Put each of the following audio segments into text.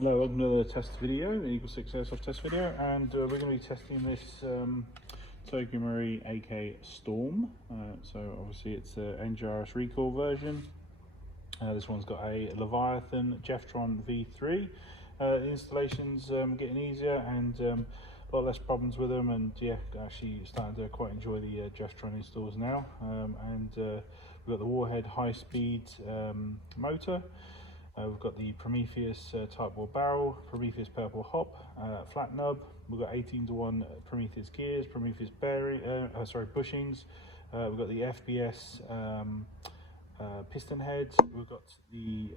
Hello, welcome to the test video, an EagleSix Airsoft test video, and we're going to be testing this AK Storm. So obviously it's an NGRS recoil version. This one's got a Leviathon Jefftron V3. The installation's getting easier and a lot less problems with them, and yeah, actually starting to quite enjoy the Jefftron installs now. We've got the Warhead high-speed motor. We've got the Prometheus Type War barrel, Prometheus Purple Hop, Flat Nub. We've got 18:1 Prometheus Gears, Prometheus Bushings. We've got the FPS Piston heads. We've got the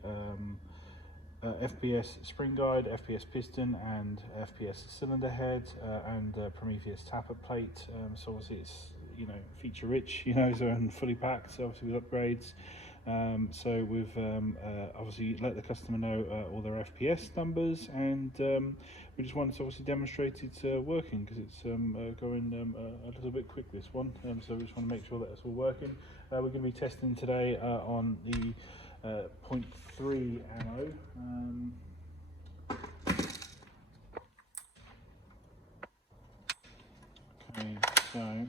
FPS Spring guide, FPS Piston, and FPS cylinder head, and Prometheus Tappet plate. So obviously it's feature rich, so and fully packed. So obviously with upgrades. So we've obviously let the customer know all their FPS numbers, and we just wanted to obviously demonstrate it's working, because it's going a little bit quick, this one. So we just want to make sure that it's all working. We're going to be testing today on the 0.3 ammo. Okay, so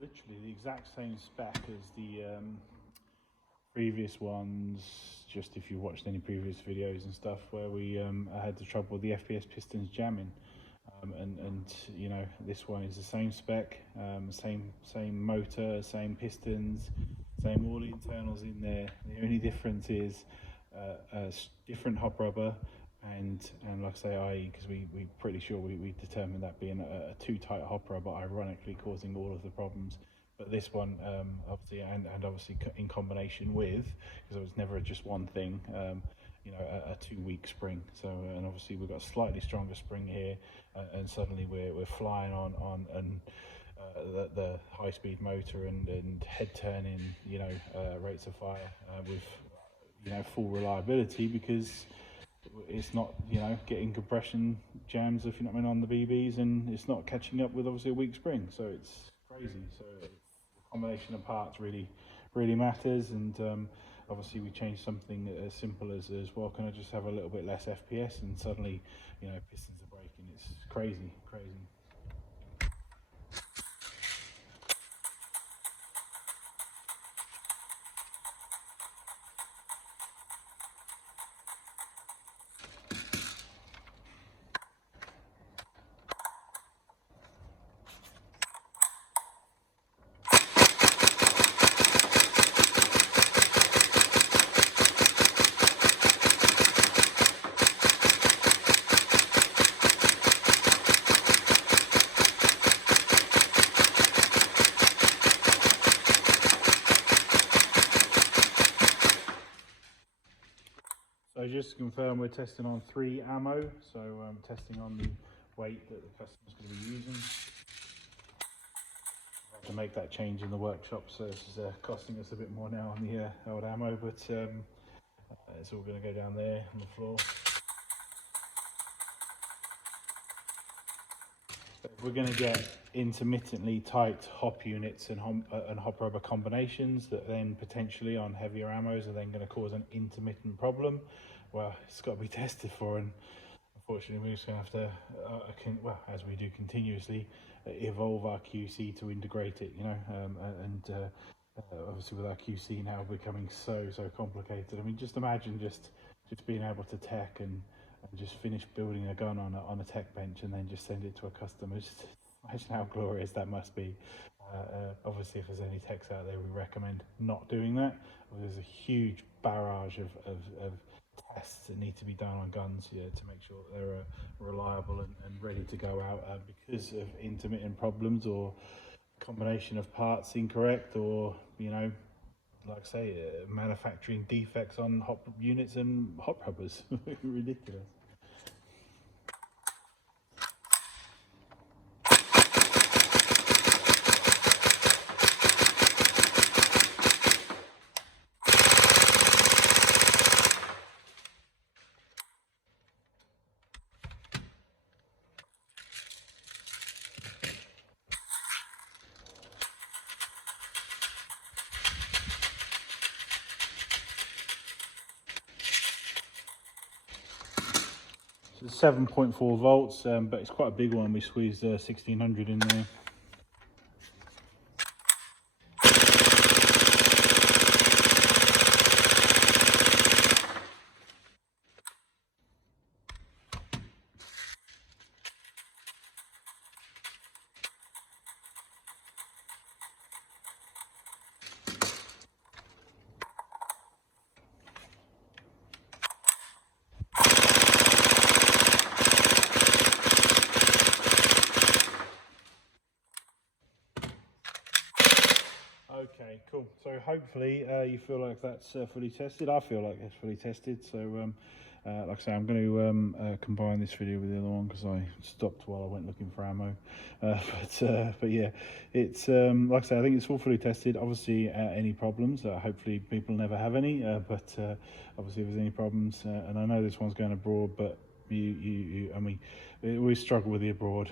literally the exact same spec as the previous ones. Just if you watched any previous videos and stuff where we had the trouble with the FPS pistons jamming, and this one is the same spec, same motor, same pistons, same all the internals in there. The only difference is different hop rubber, and like I say, because we're pretty sure we determined that being a too tight hop rubber, ironically causing all of the problems. But this one, obviously, and obviously in combination with, because it was never just one thing, a 2-week spring. So, and obviously we've got a slightly stronger spring here, and suddenly we're flying on the high-speed motor and head turning, rates of fire with full reliability, because it's not getting compression jams, if you know what I mean, on the BBs, and it's not catching up with obviously a weak spring. So it's crazy. So the combination of parts really matters, and obviously we changed something as simple as well, can I just have a little bit less FPS, and suddenly pistons are breaking. It's crazy. So just to confirm, we're testing on 3 ammo, so testing on the weight that the customer's going to be using. I have to make that change in the workshop, so this is costing us a bit more now on the old ammo, but it's all going to go down there on the floor. If we're going to get intermittently tight hop units and hop rubber combinations that then potentially on heavier ammos are then going to cause an intermittent problem, well, it's got to be tested for, and unfortunately we're just going to have to, well, as we do continuously, evolve our QC to integrate it, you know, obviously with our QC now becoming so complicated. I mean, just imagine just being able to tech and just finish building a gun on a tech bench and then just send it to a customer. Just imagine how glorious that must be. Obviously, if there's any techs out there, we recommend not doing that. There's a huge barrage of tests that need to be done on guns, to make sure that they're reliable and ready to go out because of intermittent problems or combination of parts incorrect, or like I say, manufacturing defects on hop units and hop rubbers. Ridiculous. So 7.4 volts, but it's quite a big one. We squeezed 1600 in there. Okay, cool. So hopefully you feel like that's fully tested. I feel like it's fully tested. So like I say, I'm going to combine this video with the other one because I stopped while I went looking for ammo. But yeah, it's like I say, I think it's all fully tested. Obviously, any problems, hopefully people never have any. But obviously, if there's any problems, and I know this one's going abroad, but I mean, we struggle with the abroad.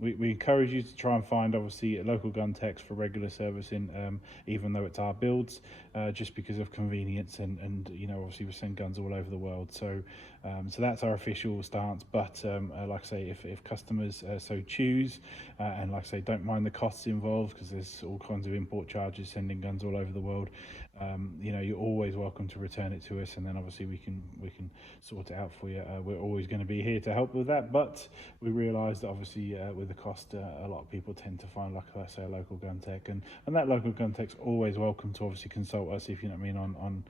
We encourage you to try and find obviously local gun techs for regular servicing, even though it's our builds, just because of convenience and obviously we send guns all over the world. So that's our official stance. But like I say, if customers so choose, and like I say, don't mind the costs involved because there's all kinds of import charges sending guns all over the world. You're always welcome to return it to us, and then obviously we can sort it out for you. We're always going to be here to help with that, but we realise that obviously with the cost, a lot of people tend to find, like I say, a local gun tech, and that local gun tech's always welcome to obviously consult us, if you know what I mean, on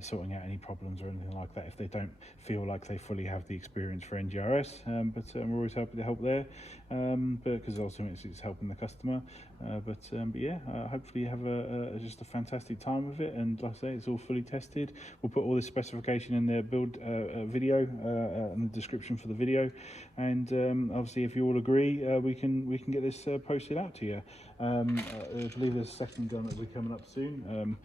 sorting out any problems or anything like that if they don't feel like they fully have the experience for NGRS. But we're always happy to help there, because ultimately it's helping the customer. But yeah, hopefully you have just a fantastic time with it, and like I say, it's all fully tested. We'll put all this specification in the build video in the description for the video, and obviously if you all agree, we can get this posted out to you. I believe there's a second gun that will be coming up soon.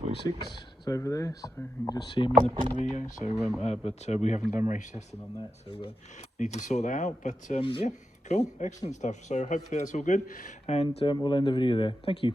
46 is over there, so you can just see him in the build video. So but we haven't done race testing on that, so need to sort that out. But yeah, cool, excellent stuff. So hopefully that's all good, and we'll end the video there. Thank you.